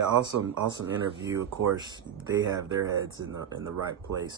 Yeah, awesome interview. Of course, they have their heads in the right place.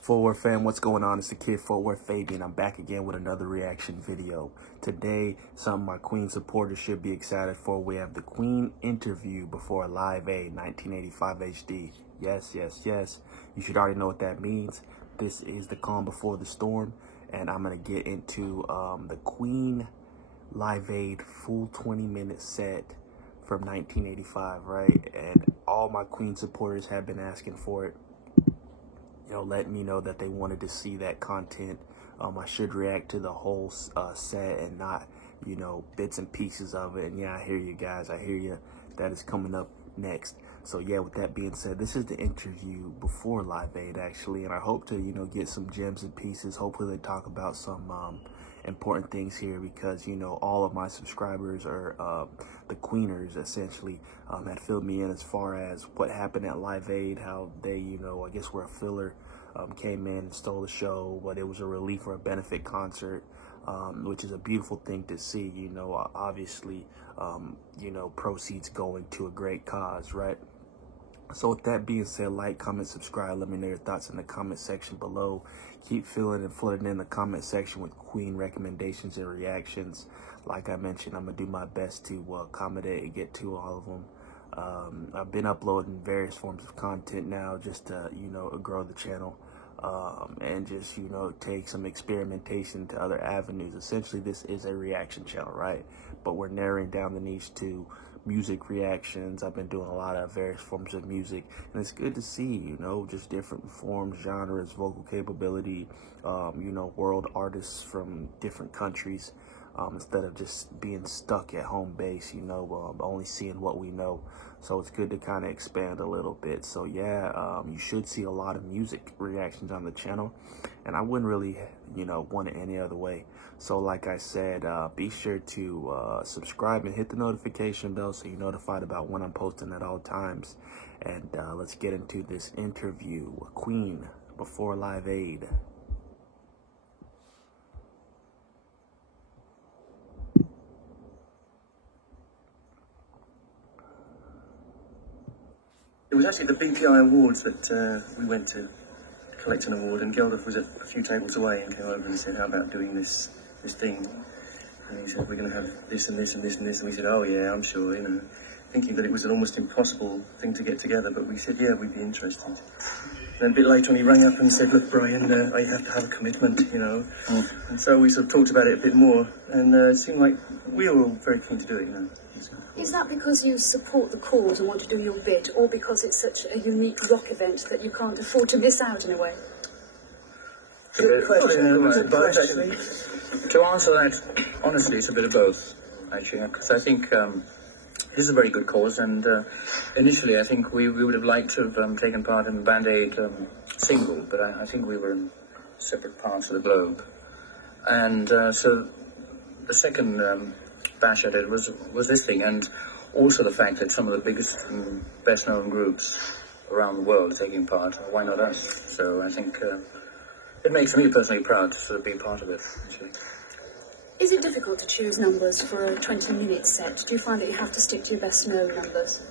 Forward fam, what's going on? It's the kid Forward Fabian. I'm back again with another reaction video. Today, something my Queen supporters should be excited for. We have the Queen interview before Live Aid 1985 HD. Yes. You should already know what that means. This is the calm before the storm, and I'm gonna get into the Queen Live Aid full 20-minute set from 1985, right? And all my Queen supporters have been asking for it. Letting me know that they wanted to see that content. I should react to the whole set and not, bits and pieces of it. And yeah, I hear you guys. I hear you. That is coming up next. So yeah, with that being said, this is the interview before Live Aid, actually. And I hope to, get some gems and pieces. Hopefully they talk about some important things here because, all of my subscribers are the Queeners, essentially, that filled me in as far as what happened at Live Aid, how they, I guess were a filler, came in and stole the show, but it was a relief or a benefit concert, which is a beautiful thing to see, obviously, proceeds going to a great cause, right? So with that being said, like, comment, subscribe. Let me know your thoughts in the comment section below. Keep filling and flooding in the comment section with Queen recommendations and reactions. Like I mentioned, I'm going to do my best to accommodate and get to all of them. I've been uploading various forms of content now just to, grow the channel. And just, take some experimentation to other avenues. Essentially, this is a reaction channel, right? But we're narrowing down the niche to music reactions. I've been doing a lot of various forms of music, and it's good to see, just different forms, genres, vocal capability, world artists from different countries, instead of just being stuck at home base, only seeing what we know. So it's good to kind of expand a little bit. So yeah, you should see a lot of music reactions on the channel, and I wouldn't really, want it any other way. So like I said, be sure to subscribe and hit the notification bell so you're notified about when I'm posting at all times. And let's get into this interview with Queen before Live Aid. It was actually the BPI Awards that we went to collect an award, and Geldof was a few tables away and came over and said, how about doing this thing? And he said, we're going to have this and this and this and this. And we said, oh yeah, I'm sure, thinking that it was an almost impossible thing to get together, but we said, yeah, we'd be interested. Then a bit later on he rang up and said, look, Brian, I have to have a commitment, And so we sort of talked about it a bit more, and it seemed like we were all very keen to do it, Is that because you support the cause and want to do your bit, or because it's such a unique rock event that you can't afford to miss out in a way? Good question. Both, actually. To answer that, honestly, it's a bit of both, actually, because I think this is a very good cause, and initially I think we would have liked to have taken part in the Band Aid single, but I think we were in separate parts of the globe. And so the second bash at it was this thing, and also the fact that some of the biggest and best-known groups around the world are taking part. Why not us? So I think it makes me personally proud to sort of be part of it, actually. Is it difficult to choose numbers for a 20-minute set? Do you find that you have to stick to your best-known numbers?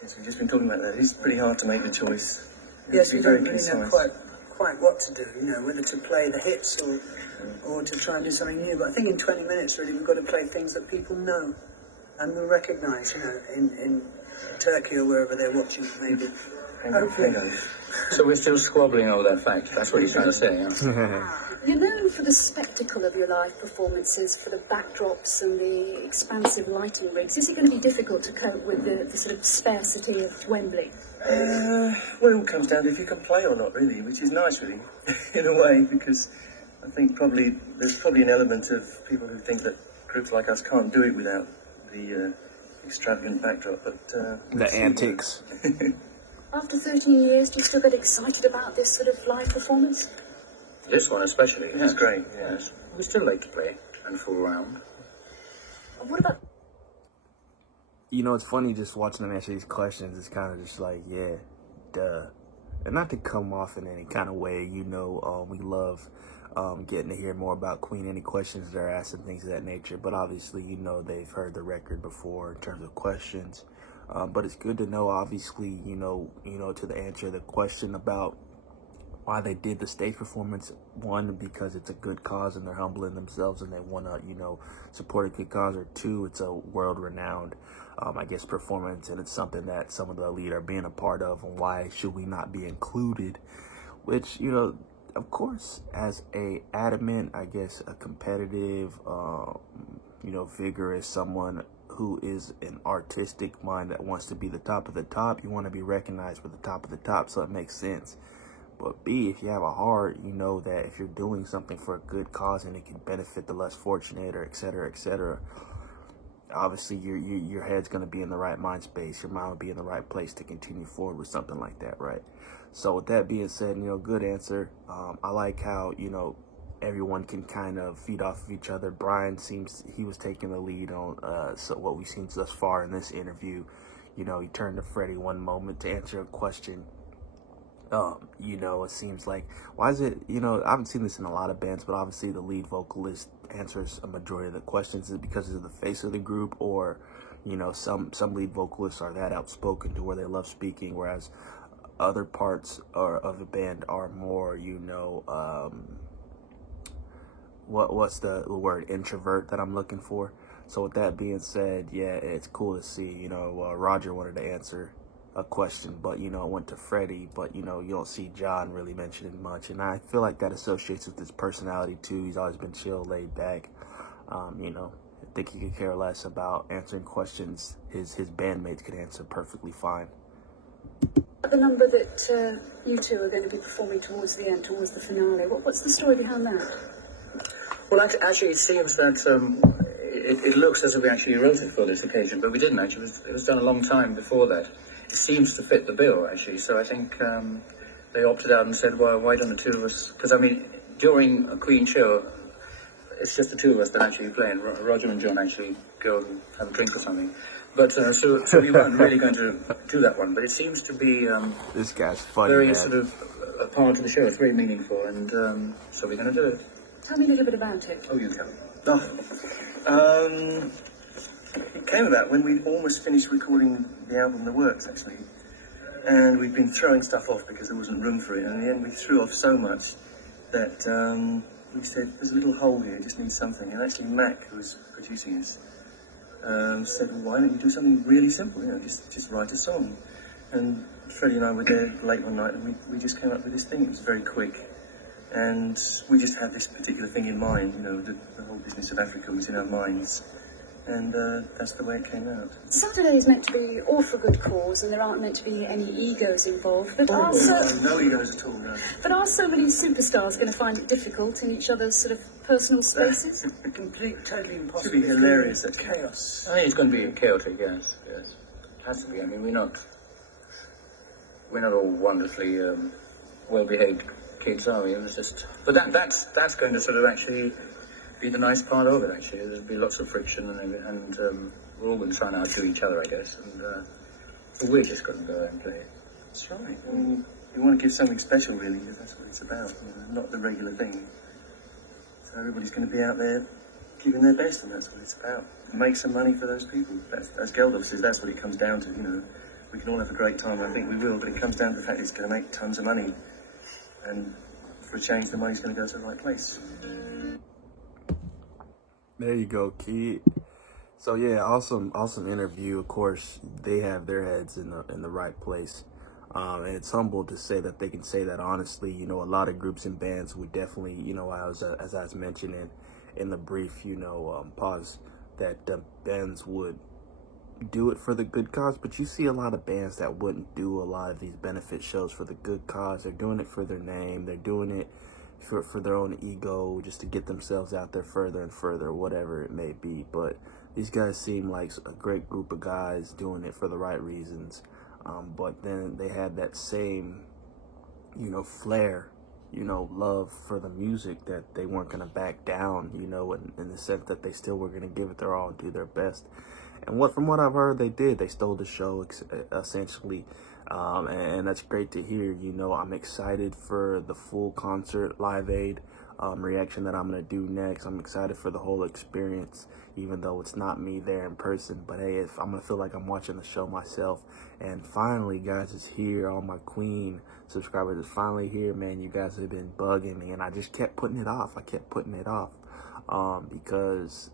Yes, we've just been talking about that. It's pretty hard to make the choice. Yes, we don't really know quite what to do, whether to play the hits or to try and do something new. But I think in 20 minutes, really, we've got to play things that people know and will recognise, in Turkey or wherever they're watching, maybe. Hopefully. So we're still squabbling over that fact. That's what you're trying to say, yeah? You're known for the spectacle of your live performances, for the backdrops and the expansive lighting rigs. Is it going to be difficult to cope with the sort of sparsity of Wembley? Well, it all comes down to if you can play or not, really, which is nice, really, in a way, because I think there's probably an element of people who think that groups like us can't do it without the extravagant backdrop, but... the antics. After 13 years, do you still get excited about this sort of live performance? This one especially, yeah. It's great, yes. We still like to play and fool around. What about... It's funny just watching them answer these questions. It's kind of just like, yeah, duh. And not to come off in any kind of way, we love getting to hear more about Queen, any questions they're asked and things of that nature. But obviously, you know, they've heard the record before in terms of questions. But it's good to know, obviously, you know, to answer the question about why they did the stage performance. One, because it's a good cause and they're humbling themselves and they want to, you know, support a good cause. Or two, it's a world-renowned, I guess, performance, and it's something that some of the elite are being a part of. And why should we not be included? Which, you know, of course, as a adamant, I guess, a competitive, you know, vigorous someone who is an artistic mind that wants to be the top of the top, you want to be recognized with the top of the top, so it makes sense. But B, if you have a heart, you know that if you're doing something for a good cause and it can benefit the less fortunate, or et cetera, obviously your head's going to be in the right mind space. Your mind will be in the right place to continue forward with something like that, right? So with that being said, you know, good answer. I like how, you know, everyone can kind of feed off of each other. Brian seems he was taking the lead on so what we've seen thus far in this interview. You know, he turned to Freddie one moment to answer a question. You know, it seems like, why is it, you know, I haven't seen this in a lot of bands, but obviously the lead vocalist answers a majority of the questions. Is it because of the face of the group, or, you know, some lead vocalists are that outspoken to where they love speaking, whereas other parts of the band are more, you know, what's the word, introvert that I'm looking for. So with that being said, yeah, it's cool to see, you know, Roger wanted to answer a question, but, you know, it went to Freddie, but, you know, you don't see John really mentioning much, and I feel like that associates with his personality too. He's always been chill, laid back. You know, I think he could care less about answering questions his bandmates could answer perfectly fine. The number that you two are going to be performing towards the end, towards the finale, what's the story behind that? Well, actually, it seems that it looks as if we actually wrote it for this occasion, but we didn't actually. It was done a long time before that. It seems to fit the bill, actually. So I think they opted out and said, well, why don't the two of us... Because, I mean, during a Queen show, it's just the two of us that actually play, and Roger and John actually go and have a drink or something. But so we weren't really going to do that one. But it seems to be this guy's funny, very man. sort of a part of the show. It's very meaningful, and so we're going to do it. Tell me a little bit about it. Oh, you tell me. Oh. It came about when we'd almost finished recording the album The Works, actually. And we'd been throwing stuff off because there wasn't room for it. And in the end, we threw off so much that we said, there's a little hole here, it just needs something. And actually Mac, who was producing us, said, well, why don't you do something really simple, you know, just write a song. And Freddie and I were there late one night, and we just came up with this thing. It was very quick. And we just had this particular thing in mind, you know, the whole business of Africa was in our minds. And that's the way it came out. Saturday is meant to be all for a good cause, and there aren't meant to be any egos involved. But no egos at all, no. But are so many superstars going to find it difficult in each other's sort of personal spaces? Totally impossible. It should be hilarious. That's chaos. I think it's going to be chaotic, yes. It has to be. I mean, we're not all wonderfully well-behaved kids, are we? It was just, but that's going to sort of actually be the nice part of it. Actually, there'll be lots of friction, and we're all going to try and outdo each other, I guess. And but we're just going to go there and play. That's right. I mean, you want to give something special, really, because that's what it's about. You know, not the regular thing. So everybody's going to be out there giving their best, and that's what it's about. Make some money for those people. As Geldof says, that's what it comes down to. You know, we can all have a great time. I think we will, but it comes down to the fact it's going to make tons of money, and for a change, the money's going to go to the right place. There you go, Kid. So yeah, awesome interview. Of course, they have their heads in the right place, and it's humble to say that they can say that honestly. You know, a lot of groups and bands would definitely, you know, as I was mentioning in the brief, you know, pause, that bands would do it for the good cause, but you see a lot of bands that wouldn't do a lot of these benefit shows for the good cause. They're doing it for their name. They're doing it for their own ego, just to get themselves out there further and further, whatever it may be. But these guys seem like a great group of guys doing it for the right reasons. But then they had that same, you know, flair, you know, love for the music, that they weren't going to back down, you know, in the sense that they still were going to give it their all and do their best. And from what I've heard, they did. They stole the show, essentially. And that's great to hear. You know, I'm excited for the full concert, Live Aid. reaction that I'm gonna do next. I'm excited for the whole experience, even though it's not me there in person. But hey, if I'm gonna feel like I'm watching the show myself. And finally, guys, it's here. All my Queen subscribers is finally here, man. You guys have been bugging me, and I just kept putting it off. Because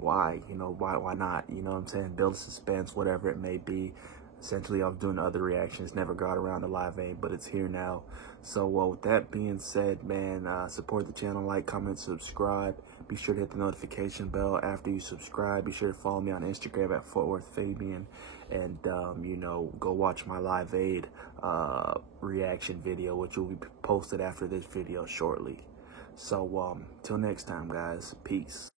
why? You know, why not? You know what I'm saying? Build suspense, whatever it may be. Essentially, I was doing other reactions, never got around to Live Aid, but it's here now. So, with that being said, man, support the channel, like, comment, subscribe. Be sure to hit the notification bell after you subscribe. Be sure to follow me on Instagram at Fort Worth Fabian. And, you know, go watch my Live Aid reaction video, which will be posted after this video shortly. So, till next time, guys. Peace.